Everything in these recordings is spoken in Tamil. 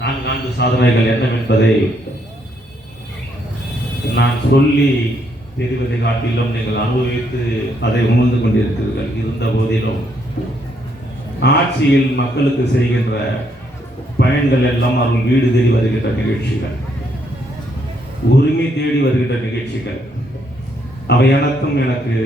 நான்காண்டு சாதனைகள் என்னவென்பதை நான் சொல்லி தெரிவதை காட்டிலும் நீங்கள் அனுபவித்து அதை உணர்ந்து கொண்டிருக்கிறீர்கள். இருந்த போதிலும் ஆட்சியில் மக்களுக்கு செய்கின்ற பயன்கள் எல்லாம் அவர்கள் வீடு தேடி வருகின்ற நிகழ்ச்சிகள். உரிமை தேடி வருகின்ற நிகழ்ச்சிகள். அவை அனைத்தும் எனக்கு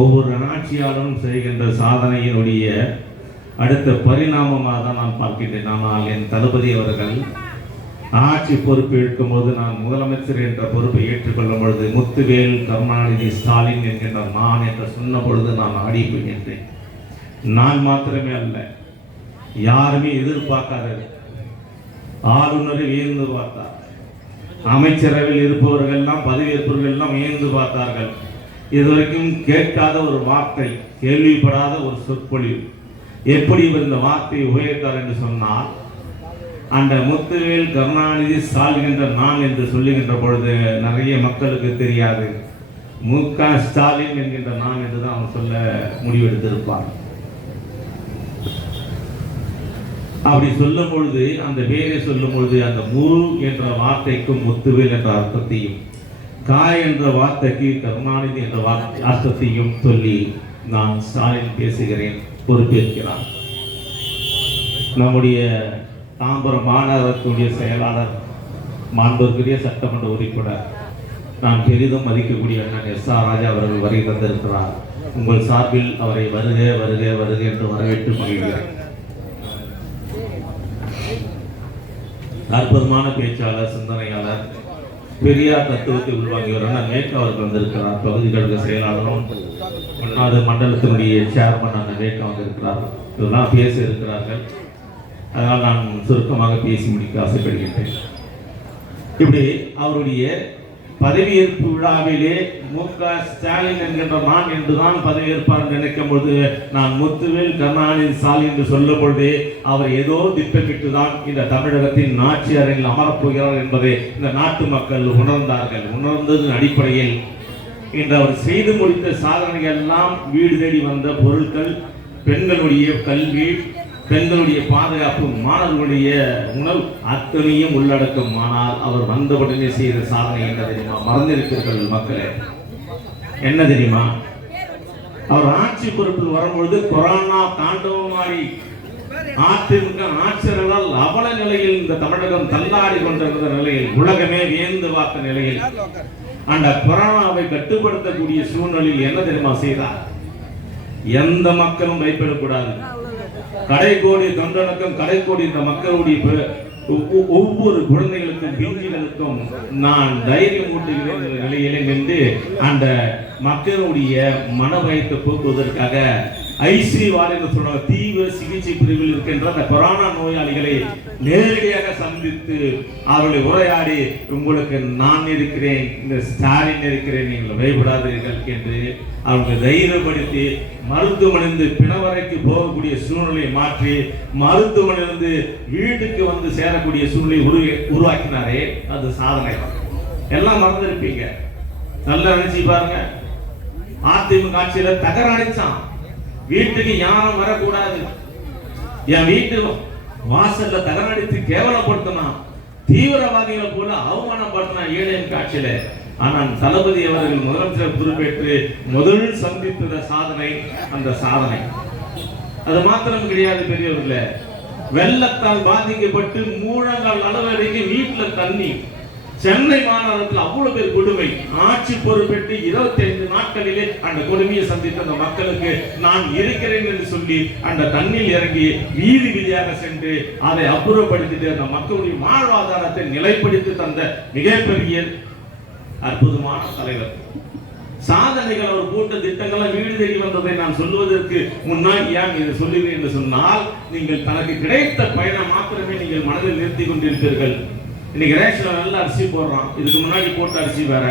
ஒவ்வொரு ஆட்சியாளரும் செய்கின்ற சாதனையினுடைய அடுத்த பரிணாமமாக தான் நான் பார்க்கின்றேன். ஆனால் என் தளபதி அவர்கள் ஆட்சி பொறுப்பு இருக்கும் போது நான் முதலமைச்சர் என்ற பொறுப்பை ஏற்றுக்கொள்ளும் பொழுது முத்துவேல் கருணாநிதி ஸ்டாலின் என்கின்ற நான் என்று சொன்ன பொழுது நான் ஆடி போகின்றேன் நான் மாத்திரமே அல்ல யாருமே எதிர்பார்க்காதது ஆளுநரை வியந்து பார்த்தார். அமைச்சரவையில் இருப்பவர்கள் எல்லாம் பதவியேற்பவர்கள் எல்லாம் வியந்து பார்த்தார்கள். இதுவரைக்கும் கேட்காத ஒரு வார்த்தை கேள்விப்படாத ஒரு சொற்பொழிவு. எப்படி இவர் இந்த வார்த்தையை உபயோகித்தார் என்று சொன்னால் அந்த முத்துவேல் கருணாநிதி ஸ்டாலின் என்ற நான் என்று சொல்லுகின்ற பொழுது நிறைய மக்களுக்கு தெரியாது. மு க ஸ்டாலின் என்கின்ற நான் என்று தான் அவர் சொல்ல முடிவெடுத்திருப்பார். அப்படி சொல்லும் பொழுது அந்த பேரை சொல்லும் பொழுது அந்த முரு என்ற வார்த்தைக்கும் முத்துவேல் என்ற அர்த்தத்தையும் காய் என்ற வார்த்தைக்கு கருணாநிதி என்ற வார்த்தை அர்த்தத்தையும் சொல்லி நான் ஸ்டாலின் பேசுகிறேன். பொறுப்பேற்கிறார். நம்முடைய தாம்பரம் மாநகரத்துடைய செயலாளர் மாண்புக்குரிய சட்டமன்ற உறுப்பினர் நான் பெரிதும் மதிக்கக்கூடிய அண்ணன் எஸ் ஆர் ராஜா அவர்கள் வருகை தந்திருக்கிறார். உங்கள் சார்பில் அவரை வருக வருக வருக என்று வரவேற்று மகிழ்கிறேன். அற்புதமான பேச்சாளர் சிந்தனையாளர் பெரியார் தத்துவத்தை உள்வாங்கியவர் அண்ணன் மேற்கு அவர்கள் வந்திருக்கிறார். பகுதி கழக செயலாளரும் ஒன்றாவது மண்டலத்தினுடைய சேர்மன் அண்ணன் மேற்கு வந்திருக்கிறார். இதெல்லாம் பேச இருக்கிறார்கள் அதனால் நான் சுருக்கமாக பேசி முடிக்க ஆசைப்படுகின்றேன். இப்படி அவருடைய பதவியேற்பு விழாவிலே மு க ஸ்டாலின் என்கின்ற நான் என்றுதான் பதவியேற்பார் நினைக்கும் பொழுது நான் முத்துவேல் கருணாநிதி ஸ்டாலின் என்று சொல்லும் பொழுது அவர் ஏதோ திட்டமிட்டு தான் இந்த தமிழகத்தின் ஆட்சியரில் அமரப்போகிறார் என்பதை இந்த நாட்டு மக்கள் உணர்ந்தார்கள். உணர்ந்ததன் அடிப்படையில் இன்று அவர் செய்து முடித்த சாதனைகள் எல்லாம் வீடு தேடி வந்த பொருட்கள் பெண்களுடைய கல்வி பெண்களுடைய பாதுகாப்பு மாணவர்களுடைய உணவு அத்தனையும் உள்ளடக்கம். ஆனால் அவர் வந்தவுடனே செய்த சாதனை என்ன தெரியுமா? மறந்திருக்கிறீர்கள் மக்களே. என்ன தெரியுமா? அவர் ஆட்சி பொறுப்பில் வரும்பொழுது கொரோனா தாண்டவமாடி அதிமுக ஆட்சியர்களால் அவல நிலையில் இந்த தமிழகம் தள்ளாடி கொண்டிருந்த நிலையில் உலகமே வியந்து பார்த்த நிலையில் அந்த கொரோனாவை கட்டுப்படுத்தக்கூடிய சூழ்நிலையில் என்ன தெரியுமா செய்தார்? எந்த மக்களும் பயப்படக்கூடாது. கடைக்கோடி தொண்டனுக்கும் கடைக்கோடி இந்த மக்களுடைய ஒவ்வொரு குழந்தைகளுக்கும் பிஞ்சுகளுக்கும் நான் தைரியம் ஊட்டுகிறேன் என்ற நிலையிலே நின்று அந்த மக்களுடைய மனபயத்தை போக்குவதற்காக ஐசி வார்டு என்று சொல்றாங்க தீவிர சிகிச்சை பிரிவில் இருக்கின்ற அந்த கொரோனா நோயாளிகளை நேரடியாக சந்தித்து அவர்களை உரையாடி உங்களுக்கு நான் இருக்கிறேன் இந்த ஸ்டாலின் இருக்கிறேன் நீங்கள் பயப்படாதீர்கள் என்று அவர்களை தைரியப்படுத்தி மருத்துவமனைந்து பிணவரைக்கு போகக்கூடிய சூழ்நிலையை மாற்றி மருத்துவமனையிலிருந்து வீட்டுக்கு வந்து சேரக்கூடிய சூழ்நிலை உரு உருவாக்கினாரே அது சாதனை. எல்லாம் மறந்துருப்பீங்க. நல்லா நினைச்சு பாருங்க. அதிமுக ஆட்சியில தகராடிச்சான் வீட்டுக்கு யாரும் வரக்கூடாது. என் வீட்டு வாசல்ல தகராடித்து கேவலப்படுத்தினான் தீவிரவாதிகள் போல அவமானப்படுத்தினான் ஏழையின் காட்சியில. ஆனால் தளபதி அவர்கள் முதலமைச்சர் பொறுப்பேற்று முதல் சந்தித்த சாதனை அந்த சாதனை. அது மாத்திரம் கிடையாது பெரியவர்கள. வெள்ளத்தால் பாதிக்கப்பட்டு மூழங்கால் அளவரைக்கும் வீட்டுல தண்ணி. சென்னை மாநகரத்தில் அவ்வளவு பேர் கொடுமை. ஆட்சி பொறுப்பேற்று இருபத்தி ஐந்து நாட்களிலே அந்த கொடுமையை சந்தித்த அந்த மக்களுக்கு நான் இருக்கிறேன் என்று சொல்லி அந்த தண்ணில் இறங்கி வீதி வீதியாக சென்று அதை அப்புறப்படுத்திட்டு அந்த மக்களுடைய வாழ்வாதாரத்தை நிலைப்படுத்தி தந்த மிகப்பெரிய அற்புதமான தலைவர். சாதனைகள் அவர் போட்ட திட்டங்களை வீடு தேடி வந்ததை நான் சொல்லுவதற்கு முன்னாடி ஏன் இதை சொல்லுகிறேன் என்று சொன்னால் நீங்கள் தனக்கு கிடைத்த பயணம் மாத்திரமே நீங்கள் மனதில் நிறுத்தி கொண்டிருப்பீர்கள். இன்னைக்கு ரேஷன்ல நல்ல அரிசி போடுறான் இதுக்கு முன்னாடி போட்ட அரிசி வேற.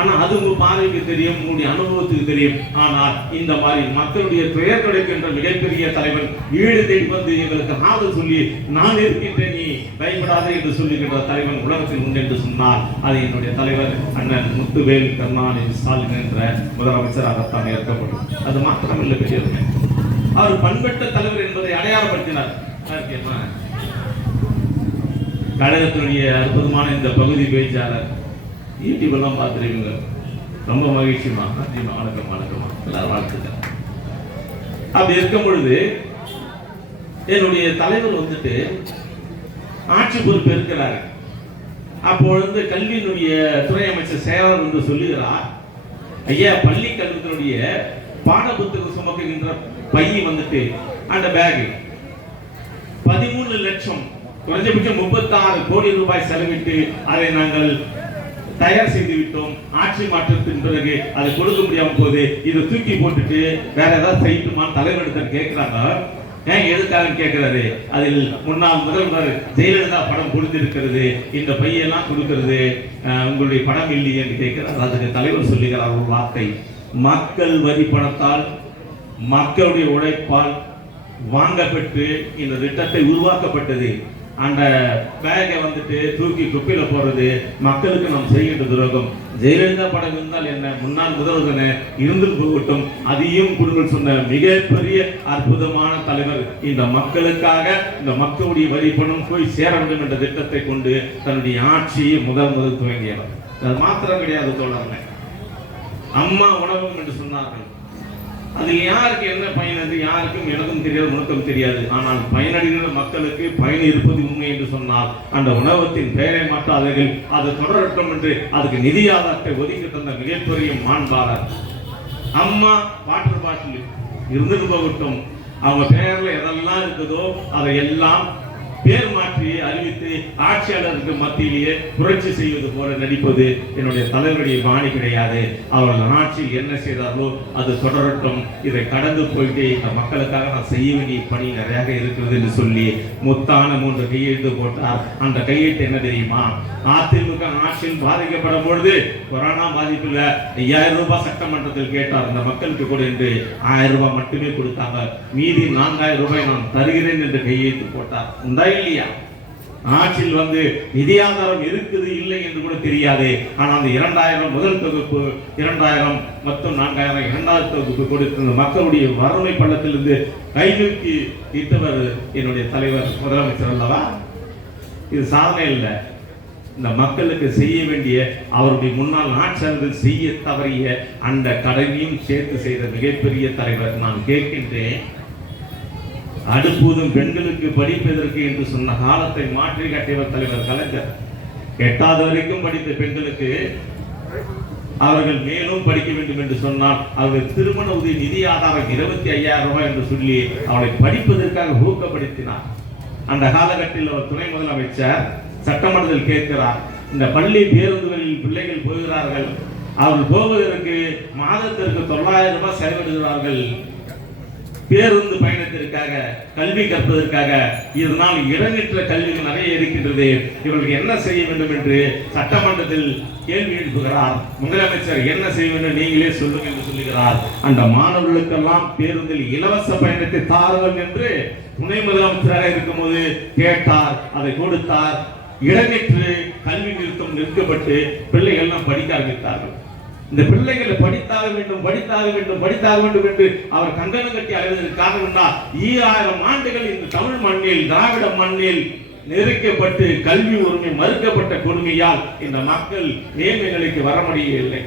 ஆனா அது உங்க பார்வைக்கு தெரியும் உங்களுடைய அனுபவத்துக்கு தெரியும். ஆனால் இந்த மாதிரி மக்களுடைய பெயர் கிடைக்கின்ற மிகப்பெரிய தலைவன் ஈடு தேடி வந்து எங்களுக்கு ஆதரவு சொல்லி நான் இருக்கின்றேன் நீ பயப்படாதே என்று சொல்லுகின்ற தலைவன் உலகத்தில் உண்டு என்று சொன்னார் அது என்னுடைய தலைவர் அண்ணன் முத்துவேல் கருணாநிதி ஸ்டாலின் என்ற முதலமைச்சராகத்தான் ஏற்கப்படும். அது மாத்திரமில்லை பெரியவர்கள். அவர் பண்பட்ட தலைவர் என்பதை அடையாளப்படுத்தினார். கழகத்தினுடைய அற்புதமான இந்த பகுதி பேச்சாளர் யூடியூப்லாம் பார்த்துருக்கீங்க. ரொம்ப மகிழ்ச்சிமா நன்றிமா வணக்கம் வணக்கமா எல்லாரும் வாழ்த்துக்கள். அப்படி இருக்கும் பொழுது என்னுடைய தலைவர் வந்துட்டு ஆட்சி பொறுப்பு இருக்கிறார். அப்பொழுது கல்வியினுடைய துறை அமைச்சர் செயலர் வந்து சொல்லுகிறார் ஐயா பள்ளி கல்வியினுடைய பாட புத்தகம் சுமக்குகின்ற பை வந்துட்டு அந்த பேக் பதிமூணு லட்சம் குறைஞ்சபட்சம் முப்பத்தாறு கோடி ரூபாய் செலவிட்டு அதை நாங்கள் தயார் செய்து விட்டோம் ஆட்சி மாற்றத்தின் பிறகு அதை கொடுக்க முடியாம போகுது. இதை தூக்கி போட்டுட்டு வேற ஏதாவது செய்யட்டுமான்னு தலைவரிடத்தில் கேட்கிறாங்க. ஏன் எதுக்காக கேட்கிறாரு? அதில் முன்னாள் முதல்வர் ஜெயலலிதா படம் கொடுத்திருக்கிறது இந்த பையெல்லாம் கொடுக்கிறது. உங்களுடைய படம் இல்லையே என்று கேட்கிறார். அதுக்கு தலைவர் சொல்லுகிறார் ஒரு வார்த்தை. மக்கள் வரி பணத்தால் மக்களுடைய உழைப்பால் வாங்கப்பட்டு இந்த திட்டத்தை உருவாக்கப்பட்டது. அந்த பேகை வந்துட்டு தூக்கி குப்பையில் போடுறது மக்களுக்கு நாம் செய்கின்ற துரோகம். ஜெயலலிதா படம் இருந்தால் என்ன? முன்னாள் முதல்வர் இருந்து போகட்டும். அதையும் குடும்பம் சொன்ன மிகப்பெரிய அற்புதமான தலைவர் இந்த மக்களுக்காக இந்த மக்களுடைய வரி பணம் போய் சேர வேண்டும் என்ற திட்டத்தை கொண்டு தன்னுடைய ஆட்சியை முதல் முதல் துவங்கியவர். அது மாத்திரம் கிடையாது தோழர்களே. அம்மா உணவகம் என்று சொன்னார்கள். அதில் யாருக்கு என்ன பயன் என்று யாருக்கும் எனக்கும் தெரியாது உனக்கும் தெரியாது. ஆனால் பயனடைகிற மக்களுக்கு பயன் இருப்பது உண்மை என்று சொன்னால் அந்த உணவத்தின் பெயரை மாற்றாதீர்கள். அது தொடரட்டும் என்று அதுக்கு நிதி ஆதாரத்தை ஒதுக்கி தந்த மிகப்பெரிய மாண்பாளர். அம்மா வாட்டர் பாட்டில் இருந்துட்டு போகட்டும். அவங்க பெயரில் எதெல்லாம் இருக்குதோ அதை எல்லாம் பேர் மாற்றி அறிவித்து ஆட்சியாளருக்கு மத்தியிலேயே புரட்சி செய்வது போல நடிப்பது என்னுடைய தலைவருடைய பாணி கிடையாது. அவர்கள் ஆட்சியில் என்ன செய்தார்களோ அது தொடரட்டும். இதை கடந்து போயிட்டு இந்த மக்களுக்காக நான் செய்ய வேண்டிய பணி நிறைய இருக்கிறது என்று சொல்லி முத்தான மூன்று கையெழுத்து போட்டார். அந்த கையெழுத்து என்ன தெரியுமா? அதிமுக ஆட்சியில் பாதிக்கப்படும் பொழுது கொரோனா பாதிப்புல ஐயாயிரம் ரூபாய் சட்டமன்றத்தில் கேட்டார். அந்த மக்களுக்கு கூட என்று ஆயிரம் ரூபாய் மட்டுமே கொடுத்தாங்க. மீதி நான்காயிரம் ரூபாய் நான் தருகிறேன் என்று கையெழுத்து போட்டார். உண்டா இல்லையா ஆட்சியில் வந்து நிதி ஆதாரம் இருக்குது இல்லை என்று கூட தெரியாது. ஆனால் அந்த இரண்டாயிரம் முதல் தொகுப்பு இரண்டாயிரம் மொத்தம் நான்காயிரம் இரண்டாவது தொகுப்பு கொடுத்த மக்களுடைய வறுமை பள்ளத்திலிருந்து கைநூக்கி இட்டவர் என்னுடைய தலைவர் முதலமைச்சர் அல்லவா? இது சாதனை இல்லை இந்த மக்களுக்கு செய்ய வேண்டிய அவருடைய முன்னாள் ஆட்சியாளர்கள் செய்ய தவறிய அந்த கடமையும் சேர்த்து செய்த மிகப்பெரிய தலைவர் நான் கேட்கின்றேன். அடுப்பூதும் பெண்களுக்கு படிப்பதற்கு என்று சொன்ன காலத்தை மாற்றி கட்டியவர் தலைவர் கலைஞர். எட்டாவது வரைக்கும் படித்த பெண்களுக்கு அவர்கள் மேலும் படிக்க வேண்டும் என்று சொன்னால் அவர்கள் திருமண உதவி நிதி ஆதாரம் இருபத்தி ஐயாயிரம் ரூபாய் என்று சொல்லி அவளை படிப்பதற்காக ஊக்கப்படுத்தினார். அந்த காலகட்டத்தில் அவர் துணை முதலமைச்சர் சட்டமன்றத்தில் கேட்கிறார். இந்த பள்ளி பேருந்துகளில் பிள்ளைகள் போகிறார்கள். அவர்கள் போவதற்கு மாதத்திற்கு தொள்ளாயிரம் ரூபாய் செலவிடுகிறார்கள். பேருந்து பயணத்திற்காக கல்வி கற்பதற்காக இதனால் இடநிற்ற கல்விகள் நிறைய இருக்கின்றது. இவர்களுக்கு என்ன செய்ய வேண்டும் என்று சட்டமன்றத்தில் கேள்வி எழுப்புகிறார். முதலமைச்சர் என்ன செய்ய வேண்டும் நீங்களே சொல்லுங்க என்று சொல்லுகிறார். அந்த மாணவர்களுக்கெல்லாம் பேருந்தில் இலவச பயணத்தை தாருங்கள் என்று துணை முதலமைச்சராக இருக்கும்போது கேட்டார். அதை கொடுத்தார். இடநிற்று கல்வி நிறுத்தம் நிற்கப்பட்டு பிள்ளைகள் எல்லாம் படிக்க ஆரம்பித்தார்கள். இந்த பிள்ளைகளை படித்தாக வேண்டும் படித்தாக வேண்டும் படித்தாக வேண்டும் என்று அவர் கண்டனம் கட்டி அலைவதற்கு காரணம் தான் ஈராயிரம் ஆண்டுகள் இந்த தமிழ் மண்ணில் திராவிட மண்ணில் நெருக்கப்பட்டு கல்வி உரிமை மறுக்கப்பட்ட கொடுமையால் இந்த மக்கள் நேர்மை நிலைக்கு வர முடியவில்லை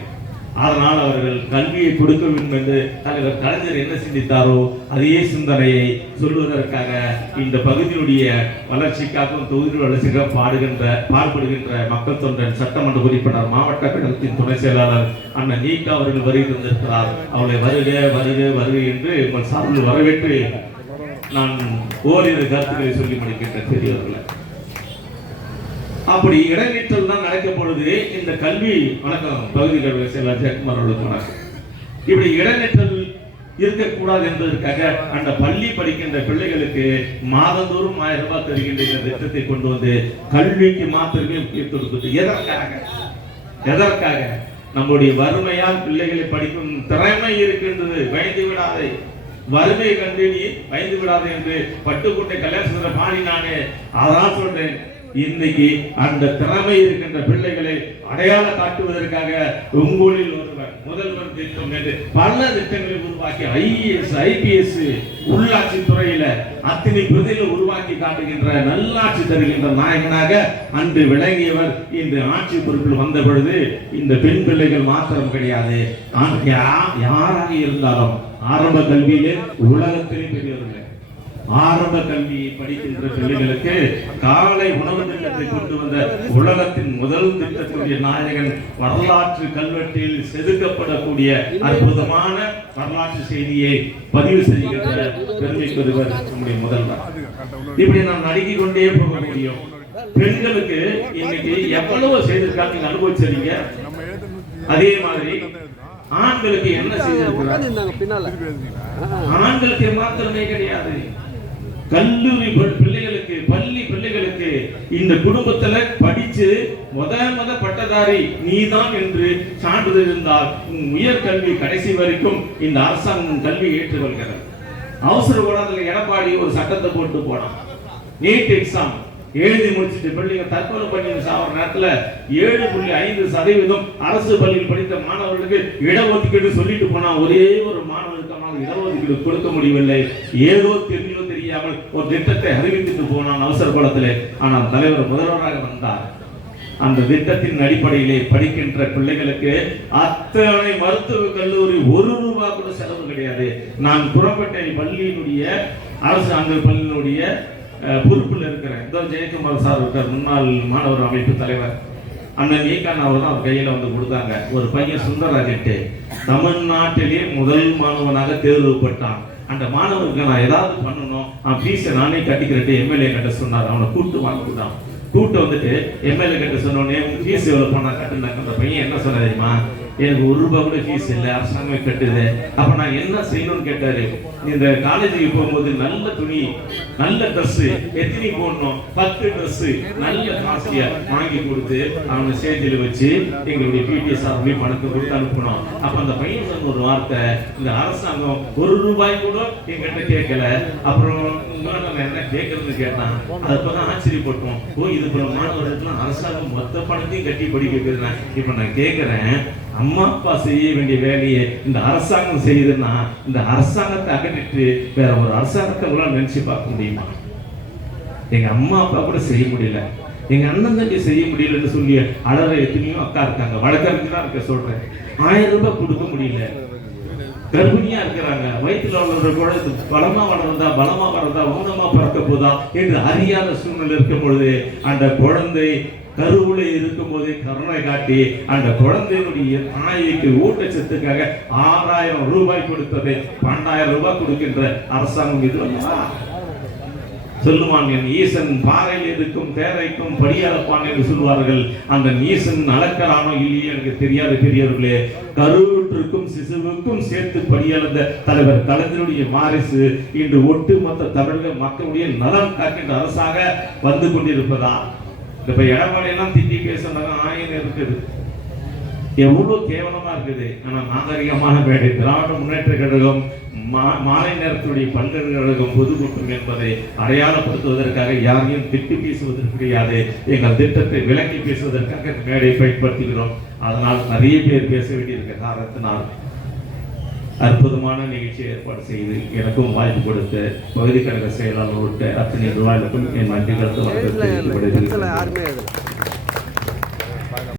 அதனால் அவர்கள் கல்வியை கொடுக்க வேண்டும் என்று தலைவர் கலைஞர் என்ன சிந்தித்தாரோ அதே சிந்தனையை சொல்வதற்காக இந்த பகுதியினுடைய வளர்ச்சிக்காகவும் தொகுதி வளர்ச்சிக்காக பாடுகின்ற பாடுபடுகின்ற மக்கள் தொண்டன் சட்டமன்ற உறுப்பினர் மாவட்ட கழகத்தின் துணை செயலாளர் அண்ணன் நீக்கா அவர்கள் வருகை தந்திருக்கிறார். அவளை வருக வருக வருக என்று உங்கள் சார்பில் வரவேற்று நான் ஓரிரு கருத்துக்களை சொல்லி முடிக்கின்ற பெரியவர்களை அப்படி இடைநீற்றல் தான் நடக்கும் பொழுது இந்த கல்வி வணக்கம். பகுதி கல்வி செயலர் ஜெயக்குமார் அவர்களுக்கு வணக்கம். இப்படி இடைநிற்றல் இருக்கக்கூடாது என்பதற்காக அந்த பள்ளி படிக்கின்ற பிள்ளைகளுக்கு மாதந்தோறும் ஆயிரம் ரூபாய் தருகின்ற இந்த திட்டத்தை கொண்டு வந்து கல்விக்கு மாத்திரமே முக்கியத்துவம் கொடுத்து எதற்காக? எதற்காக? நம்முடைய வறுமையால் பிள்ளைகளை படிக்கும் திறமை இருக்கின்றது. பயந்து விடாதே. வறுமையை கண்டு நீ பயந்து விடாதே என்று பட்டுக்கோட்டை கல்யாண பாடி நானே அதான் சொல்றேன். இன்னைக்கு அந்த திறமை இருக்கின்ற பிள்ளைகளை அடையாள காட்டுவதற்காக உங்களில் ஒருவர் முதல்வர் திட்டம் என்று பல திட்டங்களை உருவாக்கி ஐஏஎஸ் ஐபிஎஸ் உள்ளாட்சி துறையில அத்தனை பிரதிகளை உருவாக்கி காட்டுகின்ற நல்லாட்சி தருகின்ற நாயகனாக அன்று விளங்கியவர் இன்று ஆட்சி பொறுப்பில் வந்த பொழுது இந்த பெண் பிள்ளைகள் மாத்திரம் கிடையாது. யாராக இருந்தாலும் ஆரம்ப கல்வியிலே உலகத்திலே பெரியவர்கள் ஆரம்ப கல்வியை படிக்கின்ற பிள்ளைகளுக்கு காலை உணவு திட்டத்தை கொண்டு வந்த உலகத்தின் முதல் திட்டத்துடைய நாயகன் வரலாற்று கல்வெட்டில் செதுக்கப்படக்கூடிய அற்புதமான வரலாற்று செய்தியை பதிவு செய்கின்ற பெருமை நம்முடைய முதல்வர். இப்படி நாம் நடுங்கிக் கொண்டே போக முடியும். பெண்களுக்கு இன்னைக்கு எவ்வளவு செய்திருக்காங்க நீங்க அனுபவிச்சிருக்கீங்க. அதே மாதிரி ஆண்களுக்கு என்ன செய்திருக்கிறார்? ஆண்களுக்கு மாத்திரமே கிடையாது. கல்லூரி பிள்ளைகளுக்கு பள்ளி பிள்ளைகளுக்கு இந்த குடும்பத்துல படிச்சு முத முத பட்டதாரி நீதான் என்று சான்றிதழ் இருந்தால் உன் உயர் கல்வி கடைசி வரைக்கும் இந்த அரசாங்கம் கல்வி ஏற்றுக்கொள்கிறது. அவசர கோலத்துல எடப்பாடி ஒரு சட்டத்தை போட்டு போனான். நீட் எக்ஸாம் எழுதி முடிச்சிட்டு பிள்ளைங்க தற்கொலை பண்ணி சாவர நேரத்துல ஏழு புள்ளி ஐந்து சதவீதம் அரசு பள்ளியில் படித்த மாணவர்களுக்கு இடஒதுக்கீடு சொல்லிட்டு போனா ஒரே ஒரு மாணவருக்கு இடஒதுக்கீடு கொடுக்க முடியவில்லை. ஏதோ தெரிஞ்சோ தெரியாமல் ஒரு திட்டத்தை அறிவித்துட்டு போனான் அவசர காலத்திலே. ஆனால் தலைவர் முதல்வராக வந்தார். அந்த திட்டத்தின் அடிப்படையிலே படிக்கின்ற பிள்ளைகளுக்கு அத்தனை மருத்துவக் கல்லூரி ஒரு ரூபா கூட செலவு கிடையாது. நான் புறப்பட்டை பள்ளியினுடைய அரசாங்க பள்ளியினுடைய பொறுப்பில் இருக்கிறேன். இதோ ஜெயக்குமார் சார் இருக்கார் முன்னாள் மாணவர் அமைப்பு தலைவர். அண்ணன் ஈகான் அவர் தான் அவர் கையில வந்து கொடுத்தாங்க. ஒரு பையன் சுந்தரராஜன்ட்டு. தமிழ்நாட்டிலே முதல் மாணவனாக தேர்வுப்பட்டான் அந்த மாணவருக்கு நான் ஏதாவது பண்ணணும் அவன் ஃபீஸை நானே கட்டிக்கிறேன் எம்எல்ஏ கட்ட சொன்னார். அவனை கூட்டு வாங்கிட்டான். கூட்டு வந்துட்டு எம்எல்ஏ கட்ட சொன்னோடனே உன் ஃபீஸ் எவ்வளோ பண்ணா கட்டினாங்க அந்த பையன் என்ன சொன்ன தெரியுமா? எனக்கு ஒரு ரூபாய் கூட ஃபீஸ் இல்லை அரசாங்கமே கட்டுது. அப்ப நான் என்ன செய்யணும்னு கேட்டாரு. இந்த காலேஜுக்கு போகும்போது நல்ல துணி நல்ல ட்ரெஸ் எத்தனை போடணும்? பத்து ட்ரெஸ் நல்ல காசியை வாங்கி கொடுத்து அவனை சேர்த்துல வச்சு எங்களுடைய பிடிஎஸ் சார்பில் பணத்தை கொடுத்து அனுப்பணும் அப்போ அந்த பையன் சொன்ன ஒரு வார்த்தை இந்த அரசாங்கம் ஒரு ரூபாய் கூட என்கிட்ட கேட்கல. அப்புறம் உங்களால என்ன கேட்கறதுன்னு கேட்டான் அதை தான் ஆச்சரியப்பட்டோம் ஓ இது போல மாணவர்களுக்கு அரசாங்கம் மொத்த பணத்தையும் கட்டி படிக்க வைக்கிறேன் இப்போ நான் கேட்குறேன் அம்மா அப்பா செய்ய வேண்டிய வேலையை இந்த அரசாங்கம் செய்யுதுன்னா இந்த அரசாங்கத்தை அகற்றிட்டு வேற ஒரு அரசாங்கத்தை கூட நினைச்சு பார்க்க முடியுமா? எங்க அம்மா அப்பா கூட செய்ய முடியல. எங்க அண்ணன் தம்பி செய்ய முடியலன்னு சொல்லி அழற எத்தனையோ அக்கா இருக்காங்க. வழக்கறிஞரா இருக்க சொல்றேன். ஆயிரம் ரூபாய் கொடுக்க முடியல. கர்ப்பிணியா இருக்கிறாங்க வயிற்றுல வளர்ற குழந்தை பலமா வளர்ந்தா பலமா வளர்ந்தா மௌனமா பறக்க போதா என்று அறியாத சூழ்நிலை இருக்கும் பொழுது அந்த குழந்தை கருவுல இருக்கும் போதே கருணை காட்டி அந்த குழந்தையுடைய தாய்க்கு ஊட்டச்சத்துக்காக ஆறாயிரம் ரூபாய் கொடுத்ததை பன்னெண்டாயிரம் ரூபாய் கொடுக்கின்ற அரசாங்கம் இது அல்லவா? சொல்லுவான் என் ஈசன் பாறையில் இருக்கும் தேரைக்கும் படியளப்பான் என்று சொல்வார்கள் அந்த ஈசன் அளக்கலானோ இல்லையோ எனக்கு தெரியாத பெரியவர்களே. கருவுற்றுக்கும் சிசுவுக்கும் சேர்த்து படியளந்த தலைவர் கலைஞருடைய வாரிசு இன்று ஒட்டுமொத்த தமிழக மக்களுடைய நலம் காக்கின்ற அரசாக வந்து கொண்டிருப்பதா? இப்ப எடப்பாடியெல்லாம் திட்டி பேசுனாங்க ஆயிரம் இருக்குது. எவ்வளவு கேவலமா இருக்குது. ஆனா நாகரிகமான மேடை திராவிட முன்னேற்ற கழகம் மாலை நேரத்துடைய பல்கலைக்கழகம் பொதுக்கூட்டம் என்பதை அடையாளப்படுத்துவதற்காக யாரையும் திட்டி பேசுவதற்கு கிடையாது. எங்கள் திட்டத்தை விளக்கி பேசுவதற்காக மேடையை பயன்படுத்துகிறோம். அதனால் நிறைய பேர் பேச வேண்டியிருக்க காரணத்தினால் அற்புதமான நிகழ்ச்சியை ஏற்பாடு செய்து எனக்கும் வாய்ப்பு கொடுத்த பகுதி கழக செயலாளர் உட்பட அத்தனை நிர்வாகிகளுக்கும் என் நன்றி